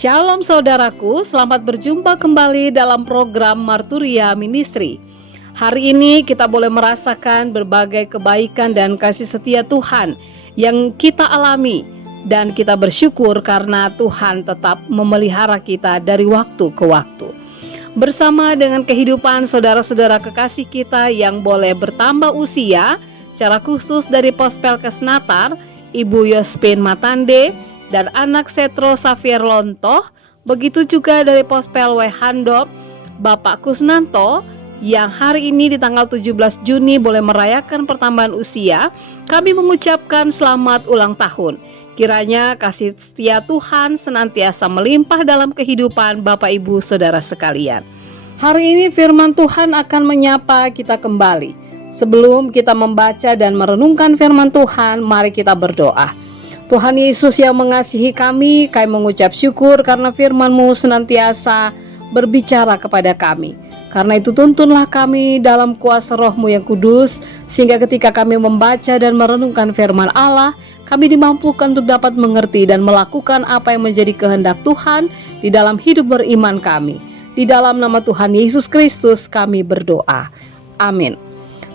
Shalom saudaraku, selamat berjumpa kembali dalam program Marturia Ministry. Hari ini kita boleh merasakan berbagai kebaikan dan kasih setia Tuhan yang kita alami, dan kita bersyukur karena Tuhan tetap memelihara kita dari waktu ke waktu. Bersama dengan kehidupan saudara-saudara kekasih kita yang boleh bertambah usia, secara khusus dari Pospel Kesnatar, Ibu Yospin Matande dan anak Setro Xavier Lontoh, begitu juga dari Pospel Wehandop, Bapak Kusnanto, yang hari ini di tanggal 17 Juni boleh merayakan pertambahan usia. Kami mengucapkan selamat ulang tahun. Kiranya kasih setia Tuhan senantiasa melimpah dalam kehidupan Bapak Ibu Saudara sekalian. Hari ini firman Tuhan akan menyapa kita kembali. Sebelum kita membaca dan merenungkan firman Tuhan, mari kita berdoa. Tuhan Yesus yang mengasihi kami mengucap syukur karena firman-Mu senantiasa berbicara kepada kami. Karena itu tuntunlah kami dalam kuasa Roh-Mu yang kudus, sehingga ketika kami membaca dan merenungkan firman Allah, kami dimampukan untuk dapat mengerti dan melakukan apa yang menjadi kehendak Tuhan di dalam hidup beriman kami. Di dalam nama Tuhan Yesus Kristus kami berdoa. Amin.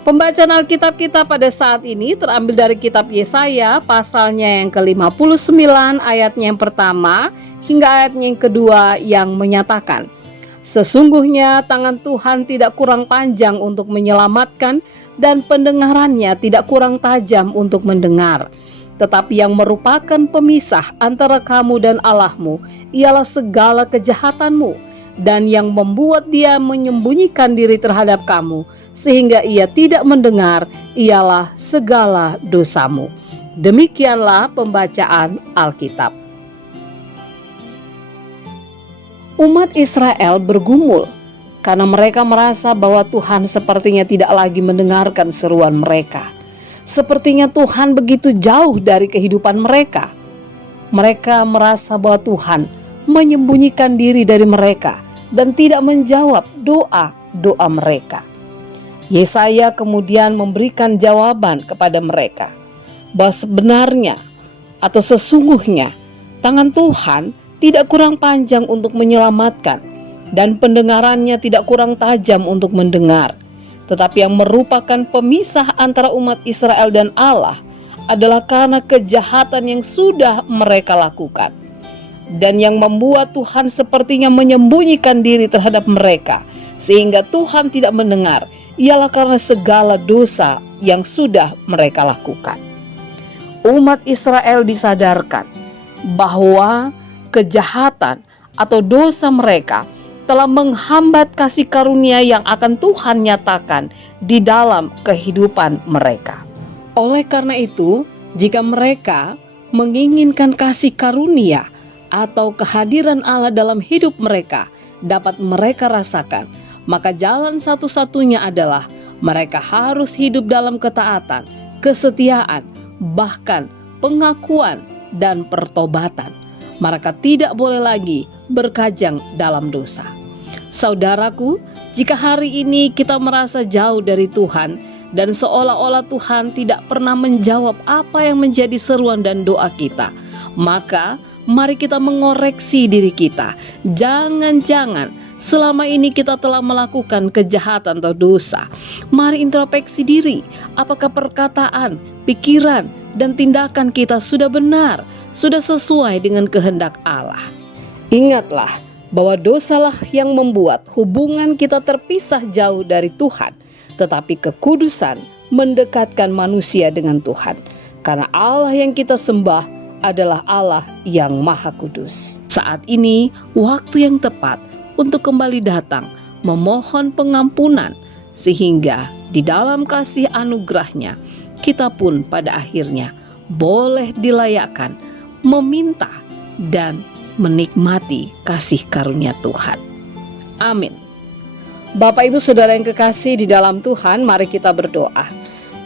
Pembacaan Alkitab kita pada saat ini terambil dari kitab Yesaya pasalnya yang ke-59 ayatnya yang pertama hingga ayatnya yang kedua yang menyatakan, sesungguhnya tangan Tuhan tidak kurang panjang untuk menyelamatkan dan pendengarannya tidak kurang tajam untuk mendengar. Tetapi yang merupakan pemisah antara kamu dan Allahmu ialah segala kejahatanmu, dan yang membuat dia menyembunyikan diri terhadap kamu sehingga ia tidak mendengar ialah segala dosamu. Demikianlah pembacaan Alkitab. Umat Israel bergumul karena mereka merasa bahwa Tuhan sepertinya tidak lagi mendengarkan seruan mereka. Sepertinya Tuhan begitu jauh dari kehidupan mereka. Mereka merasa bahwa Tuhan menyembunyikan diri dari mereka dan tidak menjawab doa-doa mereka. Yesaya kemudian memberikan jawaban kepada mereka bahwa sebenarnya atau sesungguhnya tangan Tuhan tidak kurang panjang untuk menyelamatkan dan pendengarannya tidak kurang tajam untuk mendengar. Tetapi yang merupakan pemisah antara umat Israel dan Allah adalah karena kejahatan yang sudah mereka lakukan. Dan yang membuat Tuhan sepertinya menyembunyikan diri terhadap mereka sehingga Tuhan tidak mendengar ialah karena segala dosa yang sudah mereka lakukan. Umat Israel disadarkan bahwa kejahatan atau dosa mereka telah menghambat kasih karunia yang akan Tuhan nyatakan di dalam kehidupan mereka. Oleh karena itu, jika mereka menginginkan kasih karunia atau kehadiran Allah dalam hidup mereka dapat mereka rasakan, maka jalan satu-satunya adalah mereka harus hidup dalam ketaatan, kesetiaan, bahkan pengakuan dan pertobatan. Mereka tidak boleh lagi berkajang dalam dosa. Saudaraku, jika hari ini kita merasa jauh dari Tuhan dan seolah-olah Tuhan tidak pernah menjawab apa yang menjadi seruan dan doa kita, maka mari kita mengoreksi diri kita. Jangan-jangan selama ini kita telah melakukan kejahatan atau dosa. Mari introspeksi diri, apakah perkataan, pikiran, dan tindakan kita sudah benar, sudah sesuai dengan kehendak Allah. Ingatlah bahwa dosalah yang membuat hubungan kita terpisah jauh dari Tuhan, tetapi kekudusan mendekatkan manusia dengan Tuhan. Karena Allah yang kita sembah adalah Allah yang Maha Kudus. Saat ini waktu yang tepat untuk kembali datang memohon pengampunan, sehingga di dalam kasih anugerahnya kita pun pada akhirnya boleh dilayakkan meminta dan menikmati kasih karunia Tuhan. Amin. Bapak Ibu Saudara yang kekasih di dalam Tuhan, mari kita berdoa.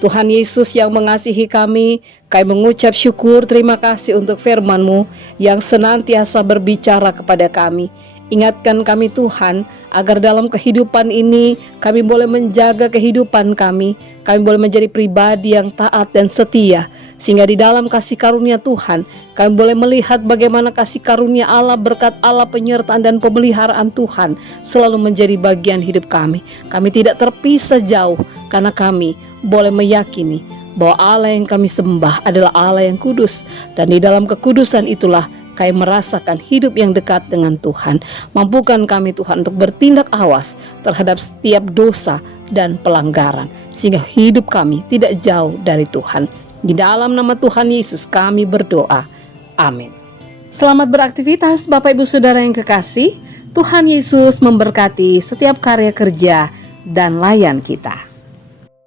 Tuhan Yesus yang mengasihi kami mengucap syukur terima kasih untuk firman-Mu yang senantiasa berbicara kepada kami. Ingatkan kami Tuhan, agar dalam kehidupan ini kami boleh menjaga kehidupan kami boleh menjadi pribadi yang taat dan setia, Sehingga di dalam kasih karunia Tuhan, kami boleh melihat bagaimana kasih karunia Allah, berkat Allah, penyertaan dan pemeliharaan Tuhan selalu menjadi bagian hidup kami. Kami tidak terpisah jauh karena kami boleh meyakini bahwa Allah yang kami sembah adalah Allah yang kudus. Dan di dalam kekudusan itulah kami merasakan hidup yang dekat dengan Tuhan. Mampukan kami Tuhan untuk bertindak awas terhadap setiap dosa dan pelanggaran, sehingga hidup kami tidak jauh dari Tuhan. Di dalam nama Tuhan Yesus kami berdoa. Amin. Selamat beraktivitas Bapak Ibu Saudara yang kekasih. Tuhan Yesus memberkati setiap karya kerja dan layan kita.